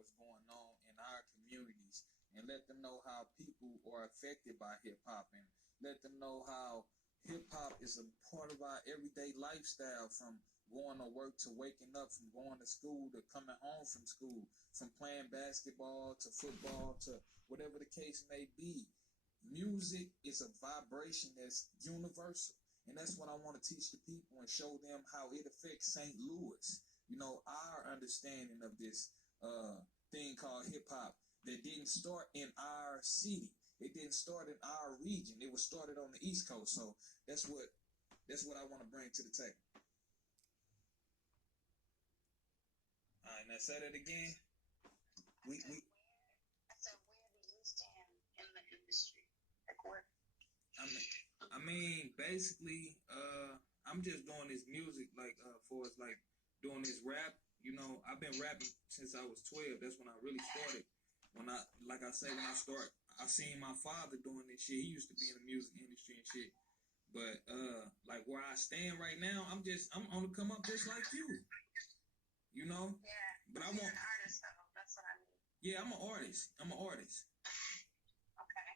what's going on in our communities and let them know how people are affected by hip-hop and let them know how hip-hop is a part of our everyday lifestyle, from going to work to waking up, from going to school to coming home from school, from playing basketball to football to whatever the case may be. Music is a vibration that's universal. And that's what I want to teach the people and show them how it affects St. Louis. You know, our understanding of this thing called hip-hop that didn't start in our city. It didn't start in our region. It was started on the East Coast. So that's what I want to bring to the table. All right, now say that again. I said, where do you stand in the industry? Like where? I mean, basically, I'm just doing this music, like, for us, like, doing this rap. You know, I've been rapping since I was 12. That's when I really started. When I seen my father doing this shit. He used to be in the music industry and shit. But, like, where I stand right now, I'm on the come up just like you. You know? Yeah. But You're an artist, though. That's what I mean. Yeah, I'm an artist. Okay.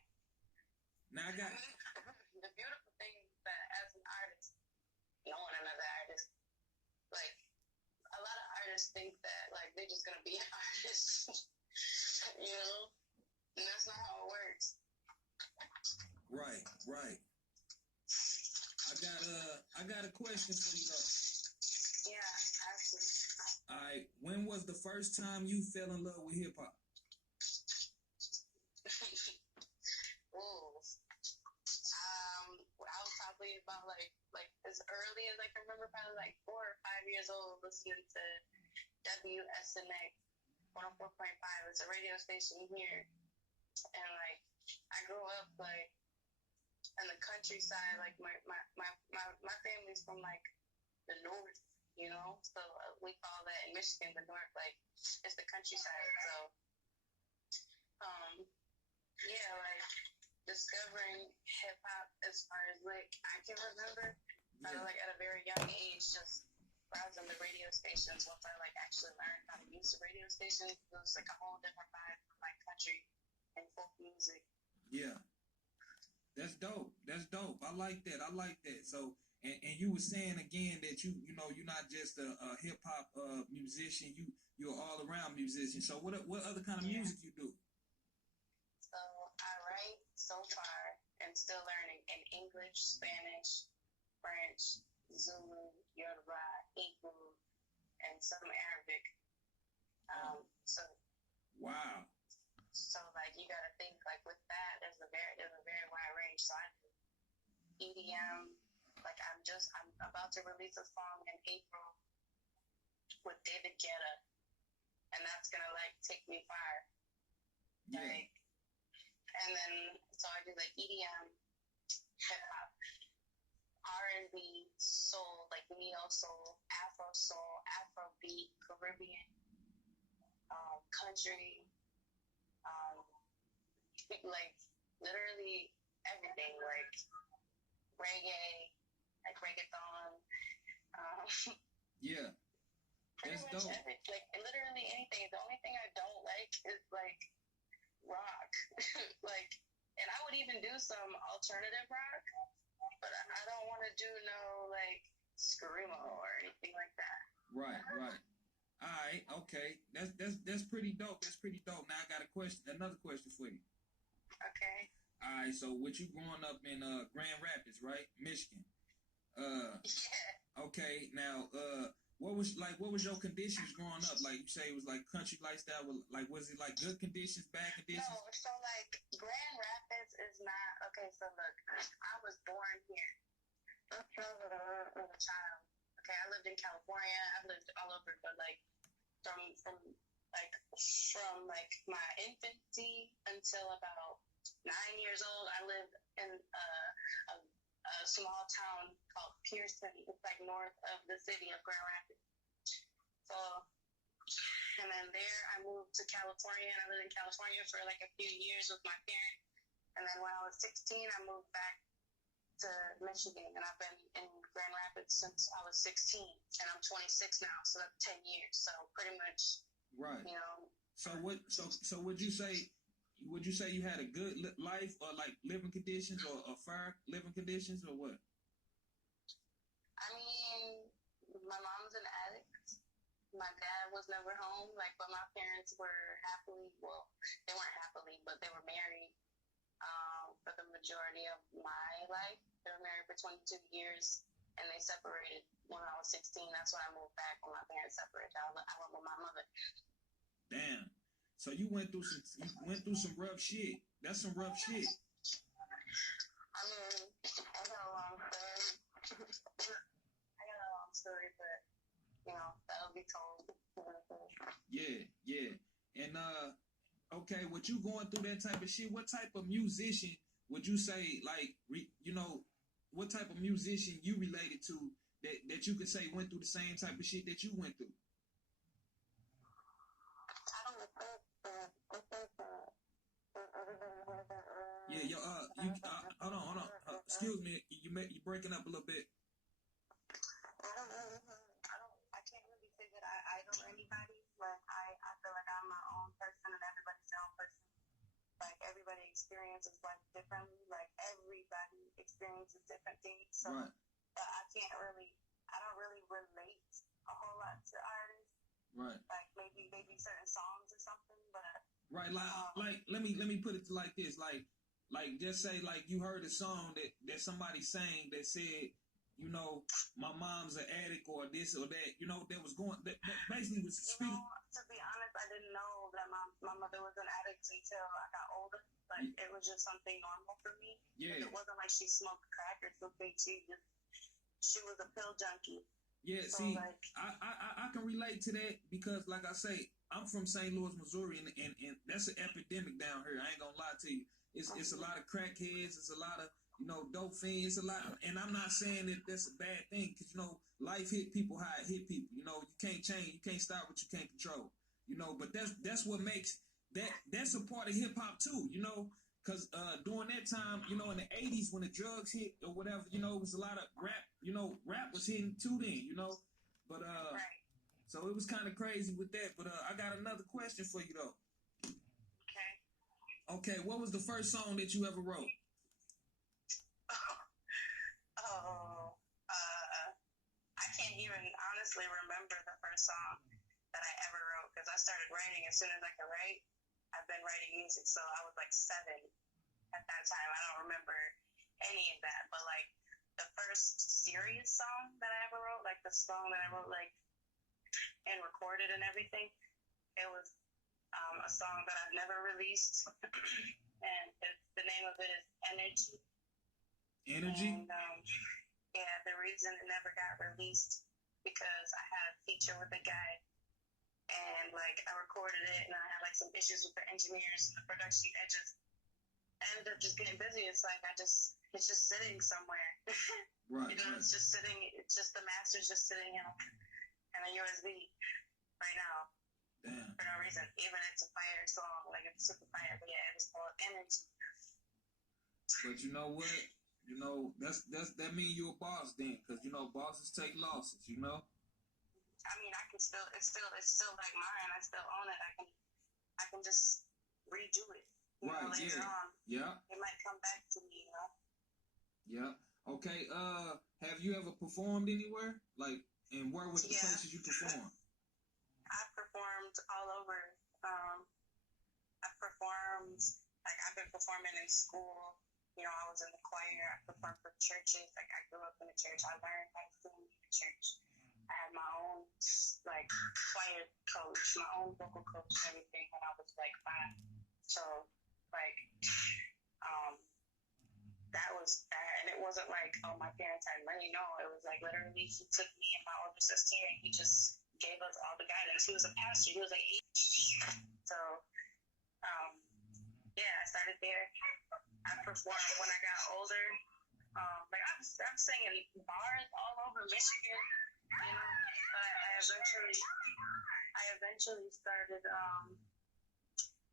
Now I got... The beautiful thing is that as an artist, knowing another artist, like, a lot of artists think that, like, they're just going to be an artist, you know? And that's not how it works. Right. I got a question for you, though. Yeah, actually. All right, when was the first time you fell in love with hip-hop? Ooh. I was probably about like as early as I can remember, probably like 4 or 5 years old, listening to WSNX 104.5. It's a radio station here, and like I grew up like in the countryside. Like my family's from like the north, you know. So we call that in Michigan the north, like it's the countryside. So yeah, like discovering hip hop as far as like I can remember, like at a very young age, just browsing the radio stations. Once I like actually learned how to use the radio station, it was like a whole different vibe from like country and folk music. Yeah, that's dope. I like that. So, and you were saying again that you know you're not just a hip hop musician. You're all around musician. So what other kind of music you do? So I write so far and still learning in English, Spanish, French, Zulu, Yoruba, Hebrew, and some Arabic. Wow. So like you gotta think like with that there's a very wide range. So I do EDM. Like I'm about to release a song in April with David Guetta, and that's gonna like take me far. Yeah. Like, and then so I do like EDM, hip hop, R&B, soul, like neo soul, Afrobeat, Caribbean, country, like literally everything, like reggae, like reggaeton. Yeah. Pretty That's much dope. like literally anything. The only thing I don't like is like rock. Like, and I would even do some alternative rock, but I don't want to do no like screamo or anything like that. Right. All right, okay. That's pretty dope. Now I got another question for you. Okay. All right, so with you growing up in Grand Rapids, right, Michigan? Yeah. Okay. Now, what was your conditions growing up? Like you say, it was like country lifestyle. Like, was it like good conditions, bad conditions? No. So like Grand Rapids is not okay. So look, I was born here. As a child. Okay, I lived in California. I've lived all over, but like from my infancy until about 9 years old, I lived in a small town called Pearson. It's like north of the city of Grand Rapids. So, and then there I moved to California, and I lived in California for like a few years with my parents. And then when I was 16, I moved back to Michigan, and I've been in Grand Rapids since I was 16, and I'm 26 now, so that's 10 years. So pretty much, right. You know. So would you say you had a good life, or like living conditions, or fair living conditions, or what? I mean, my mom's an addict. My dad was never home, but my parents were they weren't happily, but they were married for the majority of my life. They were married for 22 years, and they separated when I was 16. That's when I moved back when my parents separated. I went with my mother. Damn. So you went through some rough shit. That's some rough shit. I mean, I got a long story, but that'll be told. Yeah. And okay, with you going through that type of shit, what type of musician would you say, what type of musician you related to that you could say went through the same type of shit that you went through? Yeah, yo, hold on. Excuse me, you breaking up a little bit. I can't really say that I idol anybody. I feel like I'm my own person and everybody's their own person. Everybody experiences life differently. Everybody experiences different things. So right. I don't really relate a whole lot to artists. Right. Maybe certain songs or something, but right. Let me put it like this. Just say you heard a song that somebody sang that said, my mom's an addict or this or that, that was going, that basically was speaking. To be honest, I didn't know that my mother was an addict until I got older. It was just something normal for me. Yeah. It wasn't like she smoked crack or something. She was a pill junkie. Yeah, so see, I can relate to that because, like I say, I'm from St. Louis, Missouri, and that's an epidemic down here. I ain't gonna lie to you. It's a lot of crackheads. It's a lot of dope fiends. A lot, and I'm not saying that that's a bad thing because life hit people how it hit people. You can't change. You can't stop what you can't control. But that's what makes that's a part of hip hop too. Because during that time, in the 80s when the drugs hit or whatever, it was a lot of rap. Rap was hitting too then. But right. So it was kind of crazy with that. But I got another question for you though. Okay, what was the first song that you ever wrote? I can't even honestly remember the first song that I ever wrote because I started writing as soon as I could write. I've been writing music, so I was 7 at that time. I don't remember any of that, but the first serious song that I ever wrote, the song that I wrote and recorded and everything, it was a song that I've never released, and the name of it is Energy. Energy? And the reason it never got released because I had a feature with a guy, and I recorded it, and I had some issues with the engineers and the production. I ended up just getting busy. It's it's just sitting somewhere. Right. It's just sitting. It's just the master's just sitting in a USB right now. Damn. For no reason. Even it's a fire song, it's super fire, but yeah, it's called Energy. But you know what? That means you're a boss then, because bosses take losses. I mean, it's still mine. I still own it. I can just redo it. Right. Later on. Yeah. It might come back to me. Yeah. Okay. Have you ever performed anywhere? And where was the places you performed? I've performed all over. I've performed, I've been performing in school. I was in the choir. I performed for churches. I grew up in a church. I learned how to sing in the church. I had my own, choir coach, my own vocal coach and everything when I was 5. So, that was that. And it wasn't my parents had money. No, it was literally he took me and my older sister and he just gave us all the guidance. He was a pastor. He was 8. So, I started there. I performed when I got older. I'm singing bars all over Michigan, But I eventually started.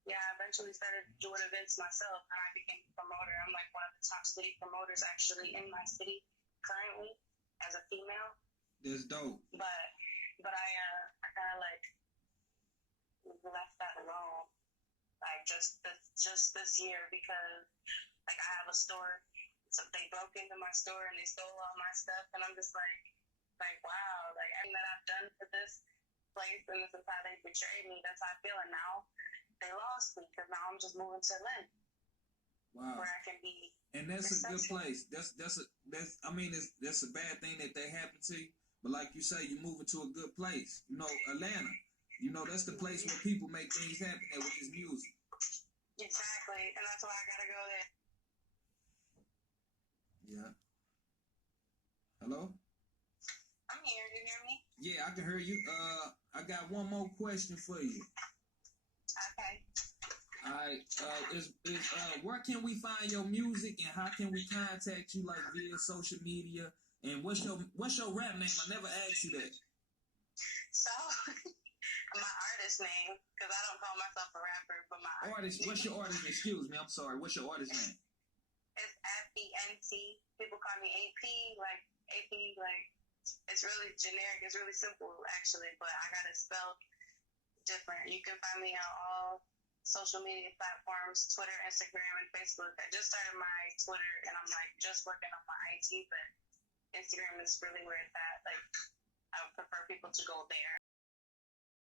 I eventually started doing events myself, and I became a promoter. I'm one of the top city promoters actually in my city currently as a female. That's dope. But I kind of left that alone. Like just this year, because like I have a store, so they broke into my store and they stole all my stuff, and I'm just like wow, like everything that I've done for this place, and this is how they betrayed me. That's how I feel, and now they lost me because now I'm just moving to Lynn. Wow. Where I can be. And that's a good place. That's a bad thing that happened to you. But like you say, you're moving to a good place. You know, Atlanta. You know, that's the place where people make things happen at with this music. Exactly. And that's why I gotta go there. Yeah. Hello? I'm here. You hear me? Yeah, I can hear you. I got one more question for you. Okay. All right. Where can we find your music, and how can we contact you, like via social media? And what's your rap name? I never asked you that. So, my artist name, because I don't call myself a rapper, but my artist. What's your artist? Excuse me. I'm sorry. What's your artist name? It's AAPEE Entee. People call me AP. Like AP. Like it's really generic. It's really simple, actually, but I got it spelled different. You can find me on all social media platforms: Twitter, Instagram, and Facebook. I just started my Twitter, and I'm like just working on my IT, but Instagram is really where it's at. Like I would prefer people to go there.